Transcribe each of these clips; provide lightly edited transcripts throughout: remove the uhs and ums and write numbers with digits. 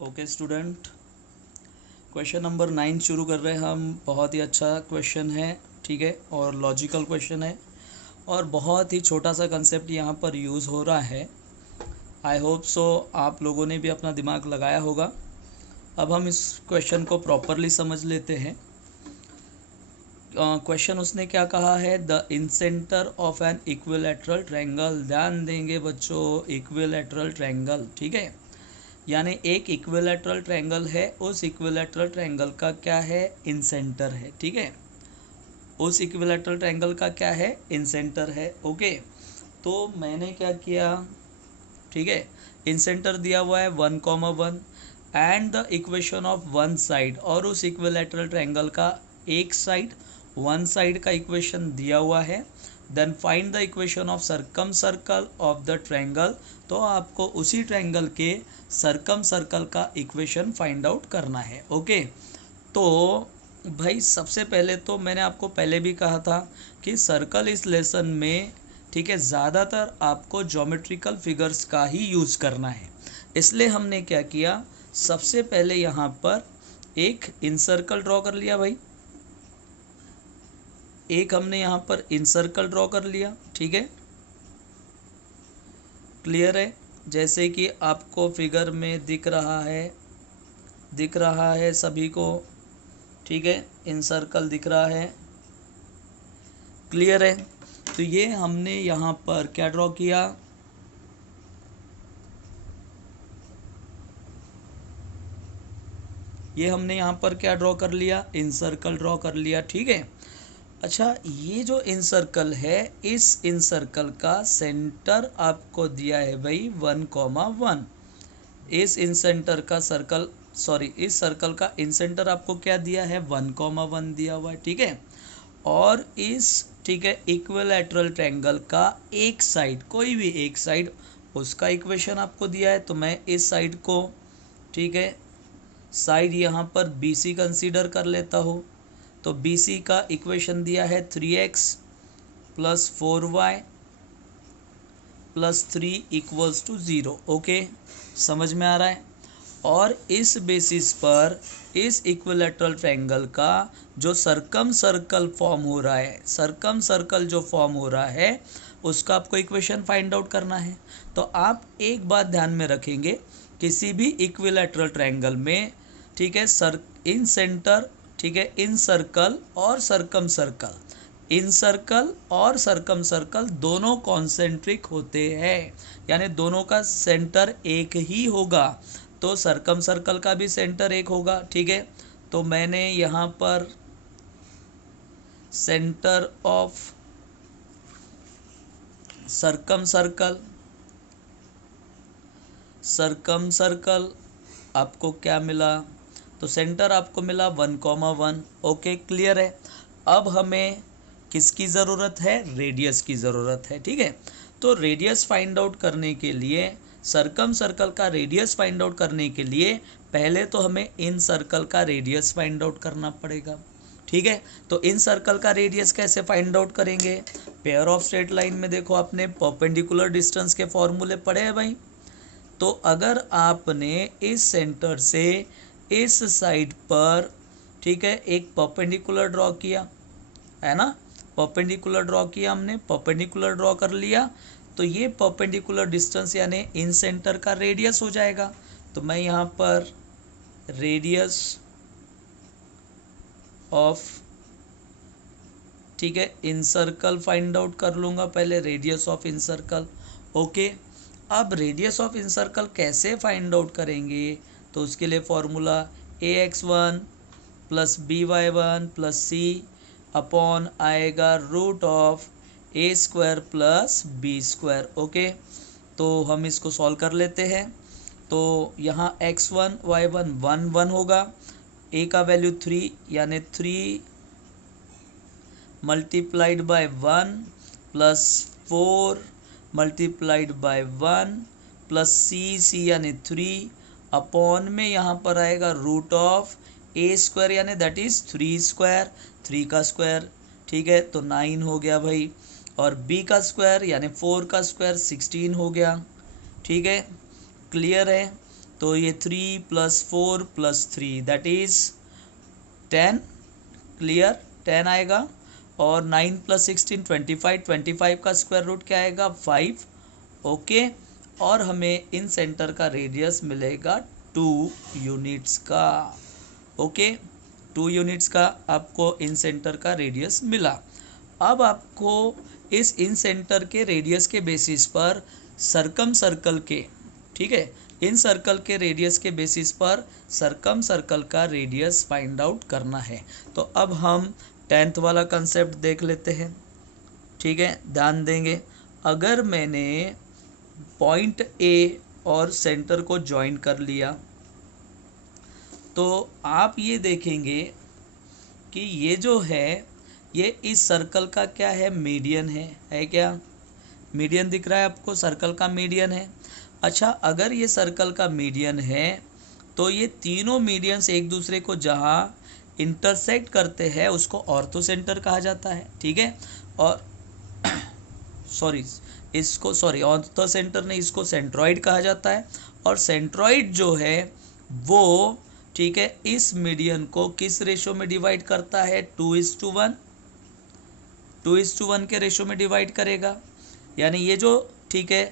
Okay student, question number 9 शुरू कर रहे हैं हम। बहुत ही अच्छा क्वेश्चन है, ठीक है, और लॉजिकल क्वेश्चन है और बहुत ही छोटा सा कंसेप्ट यहाँ पर यूज़ हो रहा है। आई होप सो आप लोगों ने भी अपना दिमाग लगाया होगा। अब हम इस क्वेश्चन को प्रॉपरली समझ लेते हैं। क्वेश्चन उसने क्या कहा है, the incentre of an equilateral triangle. ध्यान देंगे बच्चों, इक्विलैटरल ट्रायंगल, ठीक है, यानी एक इक्विलैटरल ट्रायंगल है, उस इक्विलैटरल ट्रायंगल का क्या है, इंसेंटर है, ठीक है, उस इक्विलैटरल ट्रायंगल का क्या है, इंसेंटर है। ओके, तो मैंने क्या किया, ठीक है, इंसेंटर दिया हुआ है 1,1 and the equation of one side, और उस इक्विलैटरल ट्रायंगल का एक साइड, वन साइड का इक्वेशन दिया हुआ है। Then find the equation of circumcircle of the triangle, तो आपको उसी ट्रायंगल के सर्कम सर्कल का इक्वेशन फाइंड आउट करना है। ओके, तो भाई सबसे पहले तो मैंने आपको पहले भी कहा था कि सर्कल इस लेसन में, ठीक है, ज़्यादातर आपको ज्योमेट्रिकल फिगर्स का ही यूज़ करना है। इसलिए हमने क्या किया, सबसे पहले यहाँ पर एक इनसर्कल ड्रॉ कर लिया भाई, एक हमने यहाँ पर इनसर्कल ड्रॉ कर लिया, ठीक है, क्लियर है, जैसे कि आपको फिगर में दिख रहा है सभी को, ठीक है, इनसर्कल दिख रहा है, क्लियर है। तो ये हमने यहाँ पर क्या ड्रॉ किया, ये हमने यहाँ पर क्या ड्रॉ कर लिया, इनसर्कल ड्रॉ कर लिया, ठीक है। अच्छा, ये जो इनसर्कल है, इस इनसर्कल का सेंटर आपको दिया है भाई 1,1। इस इंसेंटर का सर्कल, सॉरी, इस सर्कल का इंसेंटर आपको क्या दिया है, 1,1 दिया हुआ है, ठीक है। और इस, ठीक है, इक्विलैटरल ट्रायंगल का एक साइड, कोई भी एक साइड, उसका इक्वेशन आपको दिया है। तो मैं इस साइड को, ठीक है, साइड यहाँ पर BC कंसीडर कर लेता हूँ। तो BC का इक्वेशन दिया है 3x + 4y + 3 = 0। ओके, समझ में आ रहा है। और इस बेसिस पर इस इक्विलैटरल ट्रायंगल का जो सर्कम सर्कल फॉर्म हो रहा है, सर्कम सर्कल जो फॉर्म हो रहा है, उसका आपको इक्वेशन फाइंड आउट करना है। तो आप एक बात ध्यान में रखेंगे, किसी भी इक्विलैटरल ट्रायंगल में, ठीक है, इन सेंटर, ठीक है, इन सर्कल और सर्कम सर्कल, इन सर्कल और सर्कम सर्कल दोनों कॉन्सेंट्रिक होते हैं, यानी दोनों का सेंटर एक ही होगा। तो सर्कम सर्कल का भी सेंटर एक होगा, ठीक है। तो मैंने यहाँ पर centre of circum circle, circum circle आपको क्या मिला, तो सेंटर आपको मिला 1,1। ओके, क्लियर है। अब हमें किसकी ज़रूरत है, रेडियस की ज़रूरत है, ठीक है। तो रेडियस फाइंड आउट करने के लिए, सर्कम सर्कल का रेडियस फाइंड आउट करने के लिए पहले तो हमें इन सर्कल का रेडियस फाइंड आउट करना पड़ेगा, ठीक है। तो इन सर्कल का रेडियस कैसे फाइंड आउट करेंगे, पेयर ऑफ स्ट्रेट लाइन में देखो आपने परपेंडिकुलर डिस्टेंस के फॉर्मूले पढ़े हैं भाई। तो अगर आपने इस सेंटर से इस साइड पर, ठीक है, एक परपेंडिकुलर ड्रॉ किया है ना, परपेंडिकुलर ड्रॉ किया हमने, परपेंडिकुलर ड्रॉ कर लिया, तो ये परपेंडिकुलर डिस्टेंस यानी इन सेंटर का रेडियस हो जाएगा। तो मैं यहाँ पर रेडियस ऑफ, ठीक है, इन सर्कल फाइंड आउट कर लूँगा पहले, radius of in circle. Okay, अब रेडियस ऑफ इन सर्कल कैसे फाइंड आउट करेंगे, तो उसके लिए formula ax1 + by1 + c upon आएगा √(a² + b²). ओके, तो हम इसको सॉल्व कर लेते हैं। तो यहाँ x1 y1 1 1 होगा, a का वैल्यू 3 यानी 3 multiplied by 1 + 4 multiplied by 1 + c यानी 3 अपॉन में यहाँ पर आएगा √(a²) यानी दैट इज 3², 3 का स्क्वायर, ठीक है, तो 9 हो गया भाई। और b का स्क्वायर यानी 4 का स्क्वायर 16 हो गया, ठीक है, क्लियर है। तो ये 3 + 4 + 3 दैट इज 10, क्लियर, 10 आएगा। और 9 + 16 25, 25 का स्क्वायर रूट क्या आएगा 5, ओके। और हमें इन सेंटर का रेडियस मिलेगा 2 यूनिट्स का, ओके। 2 यूनिट्स का आपको इन सेंटर का रेडियस मिला। अब आपको इस इन सेंटर के रेडियस के बेसिस पर सरकम सर्कल के, ठीक है, इन सर्कल के रेडियस के बेसिस पर सरकम सर्कल का रेडियस फाइंड आउट करना है। तो अब हम 10th वाला कंसेप्ट देख लेते हैं, ठीक है, ध्यान देंगे। अगर मैंने पॉइंट ए और सेंटर को ज्वाइन कर लिया तो आप ये देखेंगे कि ये जो है ये इस सर्कल का क्या है, मीडियन है क्या, मीडियन दिख रहा है आपको, सर्कल का मीडियन है। अच्छा, अगर ये सर्कल का मीडियन है तो ये तीनों मीडियंस एक दूसरे को जहाँ इंटरसेक्ट करते हैं उसको ऑर्थो सेंटर कहा जाता है, ठीक है। और ऑर्थो सेंटर नहीं, इसको सेंट्रॉइड कहा जाता है। और सेंट्रॉइड जो है वो, ठीक है, इस मीडियन को किस रेशो में डिवाइड करता है, 2:1, 2:1 के रेशो में डिवाइड करेगा। यानी ये जो, ठीक है,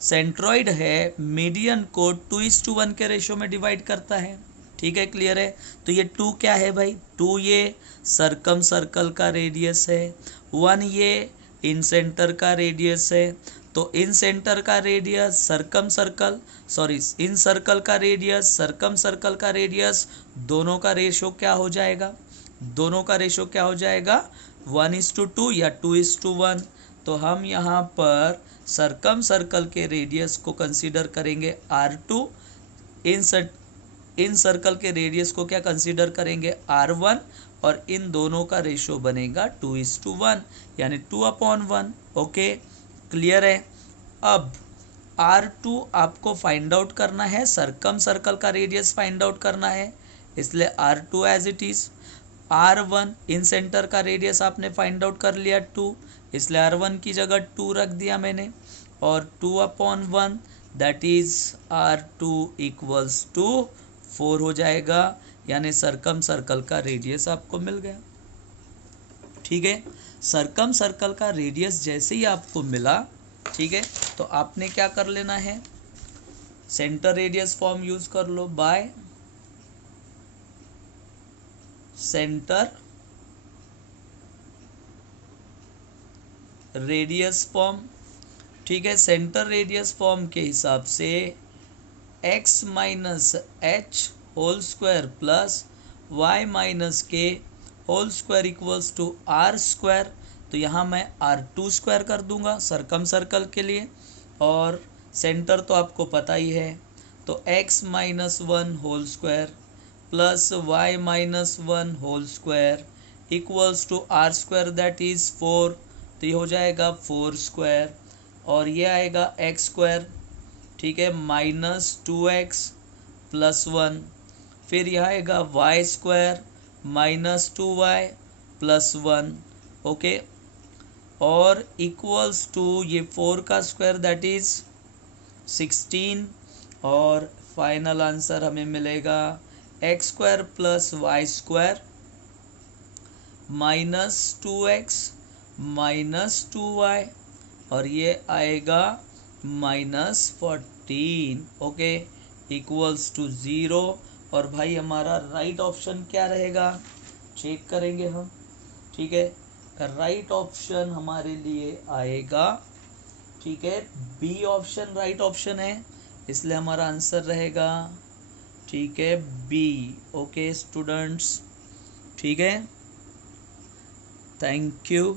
सेंट्रॉइड है मीडियन को 2:1 के रेशो में डिवाइड करता है, ठीक है, क्लियर है। तो ये 2 क्या है भाई, 2 ये सरकम सर्कल का रेडियस है, 1 ये इन सेंटर का रेडियस है। तो इन सेंटर का रेडियस सरकम सर्कल, इन सर्कल का रेडियस सरकम सर्कल का रेडियस, दोनों का रेशो क्या हो जाएगा, दोनों का रेशो क्या हो जाएगा 1:2 या 2:1। तो हम यहाँ पर सरकम सर्कल के रेडियस को कंसीडर करेंगे R2, इन सर्कल के रेडियस को क्या कंसीडर करेंगे R1, और इन दोनों का रेशो बनेगा 2:1 यानी 2/1, ओके, क्लियर है। अब R2 आपको फाइंड आउट करना है, सरकम सर्कल का रेडियस फाइंड आउट करना है, इसलिए R2 as it is. R1 incentre का रेडियस आपने फाइंड आउट कर लिया 2, इसलिए R1 की जगह 2 रख दिया मैंने, और 2/1 दैट इज R2 = 4 हो जाएगा, यानी सरकम सर्कल का रेडियस आपको मिल गया, ठीक है। सरकम सर्कल का रेडियस जैसे ही आपको मिला, ठीक है, तो आपने क्या कर लेना है, सेंटर रेडियस फॉर्म यूज कर लो, बाय सेंटर रेडियस फॉर्म, ठीक है। सेंटर रेडियस फॉर्म के हिसाब से x - h whole square plus y - k whole square equals to r square. तो यहाँ मैं R2² कर दूंगा सरकम सर्कल के लिए, और सेंटर तो आपको पता ही है, तो x - 1 whole square plus y - 1 whole square equals to r² that is 4। तो ये हो जाएगा 4², और ये आएगा x², ठीक है, -2x + 1, फिर यह आएगा y² -2y + 1, ओके, और इक्वल्स टू ये 4 का स्क्वायर दैट इज 16, और फाइनल आंसर हमें मिलेगा x² + y² -2x -2y, और ये आएगा -14, ओके, इक्वल्स टू 0। और भाई हमारा राइट ऑप्शन क्या रहेगा, चेक करेंगे हम, ठीक है, राइट ऑप्शन हमारे लिए आएगा, ठीक है, बी ऑप्शन राइट ऑप्शन है, इसलिए हमारा आंसर रहेगा, ठीक है, बी, ओके स्टूडेंट्स, ठीक है, थैंक यू।